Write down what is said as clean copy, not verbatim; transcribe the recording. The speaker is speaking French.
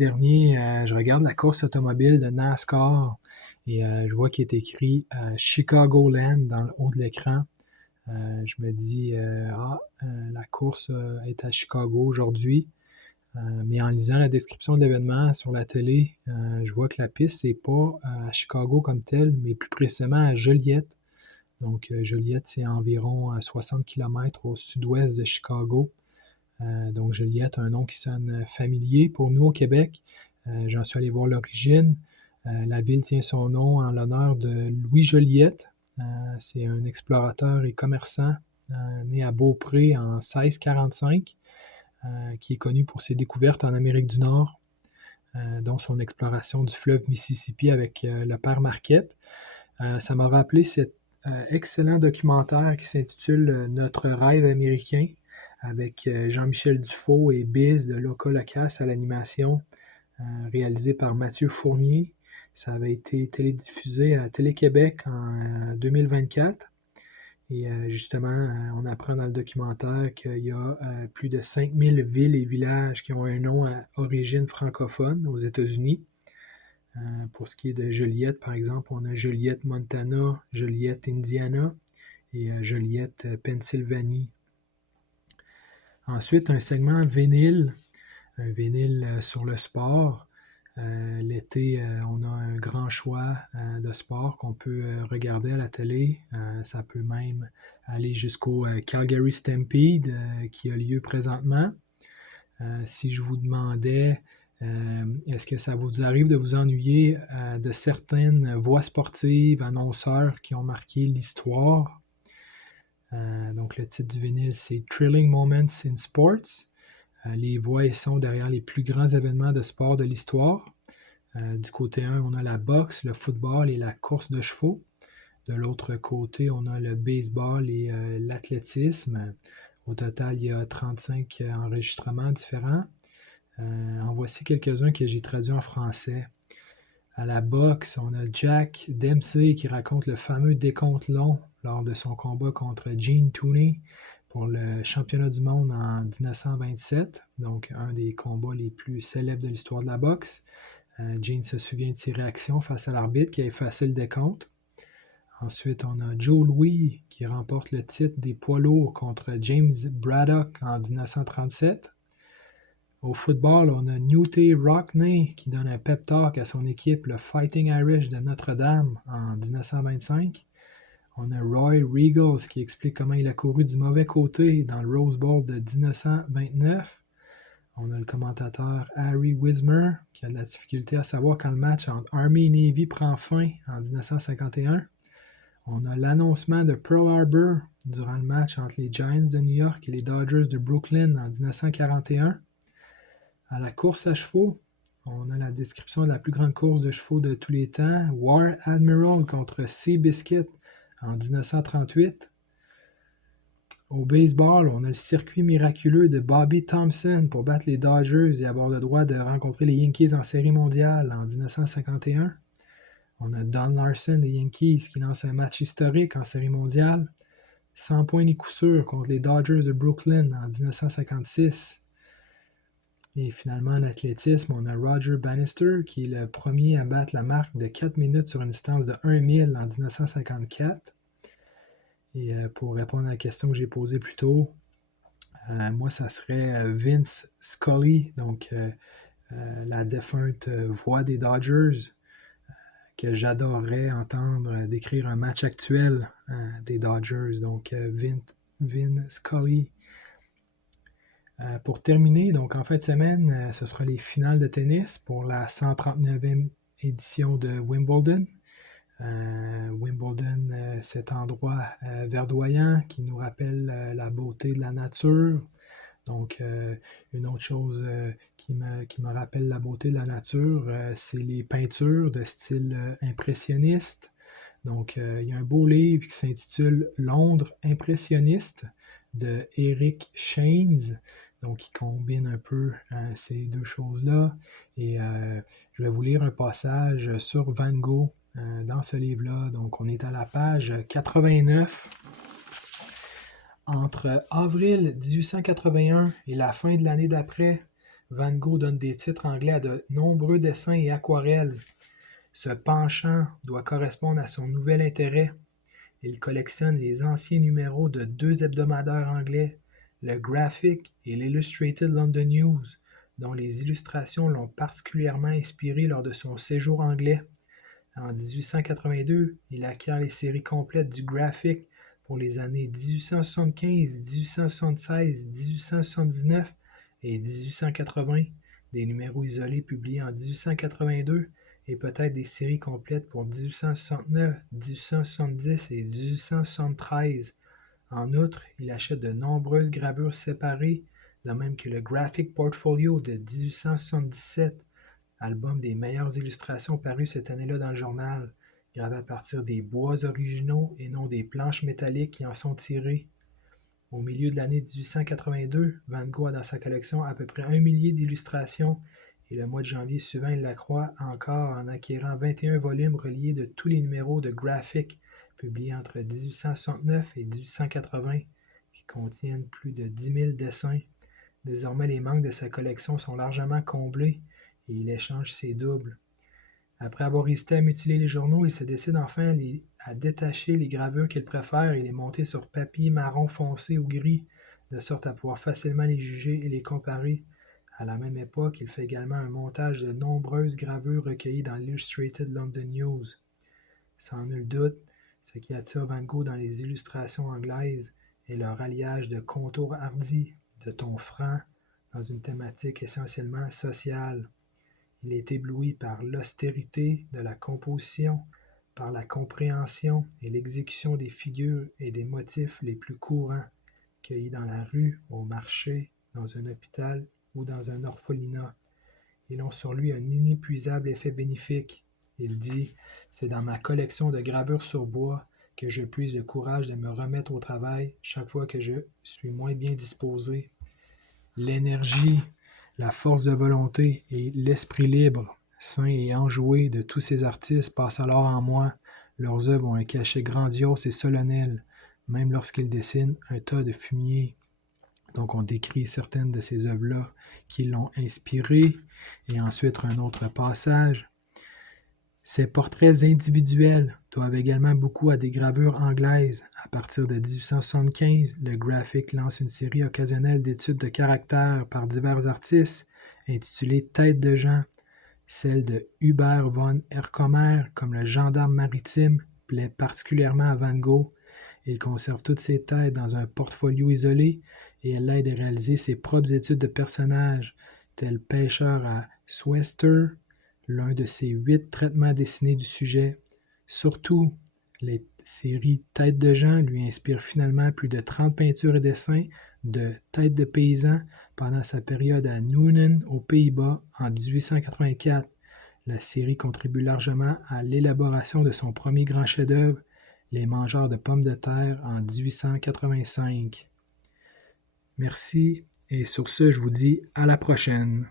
dernier, je regarde la course automobile de NASCAR et je vois qu'il est écrit Chicagoland dans le haut de l'écran. Je me dis, la course est à Chicago aujourd'hui. Mais en lisant la description de l'événement sur la télé, je vois que la piste, c'est pas à Chicago comme telle, mais plus précisément à Joliette. Donc, Joliette, c'est environ 60 km au sud-ouest de Chicago. Donc, Joliette, un nom qui sonne familier pour nous au Québec. J'en suis allé voir l'origine. La ville tient son nom en l'honneur de Louis Joliette. C'est un explorateur et commerçant né à Beaupré en 1645, qui est connu pour ses découvertes en Amérique du Nord, dont son exploration du fleuve Mississippi avec le père Marquette. Ça m'a rappelé cet excellent documentaire qui s'intitule Notre rêve américain, avec Jean-Michel Dufault et Biz de Loca Locas à l'animation, réalisé par Mathieu Fournier. Ça avait été télédiffusé à Télé-Québec en 2024. Et justement, on apprend dans le documentaire qu'il y a plus de 5000 villes et villages qui ont un nom à origine francophone aux États-Unis. Pour ce qui est de Joliette, par exemple, on a Joliette, Montana, Joliette, Indiana et Joliette, Pennsylvanie. Ensuite, un segment vinyle, un vinyle sur le sport. L'été, on a un grand choix de sports qu'on peut regarder à la télé. Ça peut même aller jusqu'au Calgary Stampede qui a lieu présentement. Si je vous demandais, est-ce que ça vous arrive de vous ennuyer de certaines voix sportives, annonceurs qui ont marqué l'histoire? Donc le titre du vinyle, c'est Thrilling Moments in Sports. Les voix et sons derrière les plus grands événements de sport de l'histoire. Du côté 1, on a la boxe, le football et la course de chevaux. De l'autre côté, on a le baseball et l'athlétisme. Au total, il y a 35 enregistrements différents. En voici quelques-uns que j'ai traduits en français. À la boxe, on a Jack Dempsey qui raconte le fameux décompte long lors de son combat contre Gene Tooney pour le championnat du monde en 1927, donc un des combats les plus célèbres de l'histoire de la boxe. Gene se souvient de ses réactions face à l'arbitre qui a effacé le décompte. Ensuite, on a Joe Louis qui remporte le titre des poids lourds contre James Braddock en 1937. Au football, on a Newty Rockney qui donne un pep talk à son équipe, le Fighting Irish de Notre-Dame, en 1925. On a Roy Regals qui explique comment il a couru du mauvais côté dans le Rose Bowl de 1929. On a le commentateur Harry Wismer qui a de la difficulté à savoir quand le match entre Army et Navy prend fin en 1951. On a l'annoncement de Pearl Harbor durant le match entre les Giants de New York et les Dodgers de Brooklyn en 1941. À la course à chevaux, on a la description de la plus grande course de chevaux de tous les temps, War Admiral contre Seabiscuit en 1938. Au baseball, on a le circuit miraculeux de Bobby Thompson pour battre les Dodgers et avoir le droit de rencontrer les Yankees en série mondiale en 1951. On a Don Larson des Yankees qui lance un match historique en série mondiale, 100 points ni coup sûr contre les Dodgers de Brooklyn en 1956. Et finalement, en athlétisme, on a Roger Bannister qui est le premier à battre la marque de 4 minutes sur une distance de 1 000 en 1954. Et pour répondre à la question que j'ai posée plus tôt, moi, ça serait Vince Scully, donc la défunte voix des Dodgers, que j'adorerais entendre décrire un match actuel des Dodgers. Donc, Vin Scully. Pour terminer, donc en fin de semaine, ce sera les finales de tennis pour la 139e édition de Wimbledon. Wimbledon, cet endroit verdoyant qui nous rappelle la beauté de la nature. Donc, une autre chose qui me rappelle la beauté de la nature, c'est les peintures de style impressionniste. Donc, il y a un beau livre qui s'intitule Londres impressionniste de Eric Shanes, donc qui combine un peu ces deux choses-là. Et je vais vous lire un passage sur Van Gogh dans ce livre-là. Donc, on est à la page 89. Entre avril 1881 et la fin de l'année d'après, Van Gogh donne des titres anglais à de nombreux dessins et aquarelles. Ce penchant doit correspondre à son nouvel intérêt. Il collectionne les anciens numéros de deux hebdomadaires anglais, le Graphic et l'Illustrated London News, dont les illustrations l'ont particulièrement inspiré lors de son séjour anglais. En 1882, il acquiert les séries complètes du Graphic pour les années 1875, 1876, 1879 et 1880, des numéros isolés publiés en 1882 et peut-être des séries complètes pour 1869, 1870 et 1873. En outre, il achète de nombreuses gravures séparées, de même que le Graphic Portfolio de 1877, album des meilleures illustrations paru cette année-là dans le journal, gravé à partir des bois originaux et non des planches métalliques qui en sont tirées. Au milieu de l'année 1882, Van Gogh a dans sa collection à peu près 1 millier d'illustrations et le mois de janvier suivant, il l'accroît encore en acquérant 21 volumes reliés de tous les numéros de Graphic publiés entre 1869 et 1880 qui contiennent plus de 10 000 dessins. Désormais, les manques de sa collection sont largement comblés et il échange ses doubles. Après avoir hésité à mutiler les journaux, il se décide enfin à détacher les gravures qu'il préfère et les monter sur papier marron foncé ou gris, de sorte à pouvoir facilement les juger et les comparer. À la même époque, il fait également un montage de nombreuses gravures recueillies dans l'Illustrated London News. Sans nul doute, ce qui attire Van Gogh dans les illustrations anglaises est leur alliage de contours hardis, de tons francs, dans une thématique essentiellement sociale. Il est ébloui par l'austérité de la composition, par la compréhension et l'exécution des figures et des motifs les plus courants, cueillis dans la rue, au marché, dans un hôpital ou dans un orphelinat. Ils ont sur lui un inépuisable effet bénéfique. Il dit « C'est dans ma collection de gravures sur bois que je puise le courage de me remettre au travail chaque fois que je suis moins bien disposé. L'énergie, la force de volonté et l'esprit libre, sain et enjoué de tous ces artistes passent alors en moi. Leurs œuvres ont un cachet grandiose et solennel, même lorsqu'ils dessinent un tas de fumier. » Donc on décrit certaines de ces œuvres-là qui l'ont inspiré. Et ensuite un autre passage. Ces portraits individuels doivent également beaucoup à des gravures anglaises. À partir de 1875, le Graphic lance une série occasionnelle d'études de caractère par divers artistes, intitulée Têtes de gens. Celle de Hubert von Herkomer, comme le gendarme maritime, plaît particulièrement à Van Gogh. Il conserve toutes ses têtes dans un portfolio isolé et elle l'aide à réaliser ses propres études de personnages, tel Pêcheur à Swester, l'un de ses 8 traitements dessinés du sujet. Surtout, les séries Têtes de gens lui inspirent finalement plus de 30 peintures et dessins de têtes de paysans pendant sa période à Nuenen, aux Pays-Bas, en 1884. La série contribue largement à l'élaboration de son premier grand chef-d'œuvre, Les mangeurs de pommes de terre, en 1885. Merci, et sur ce, je vous dis à la prochaine.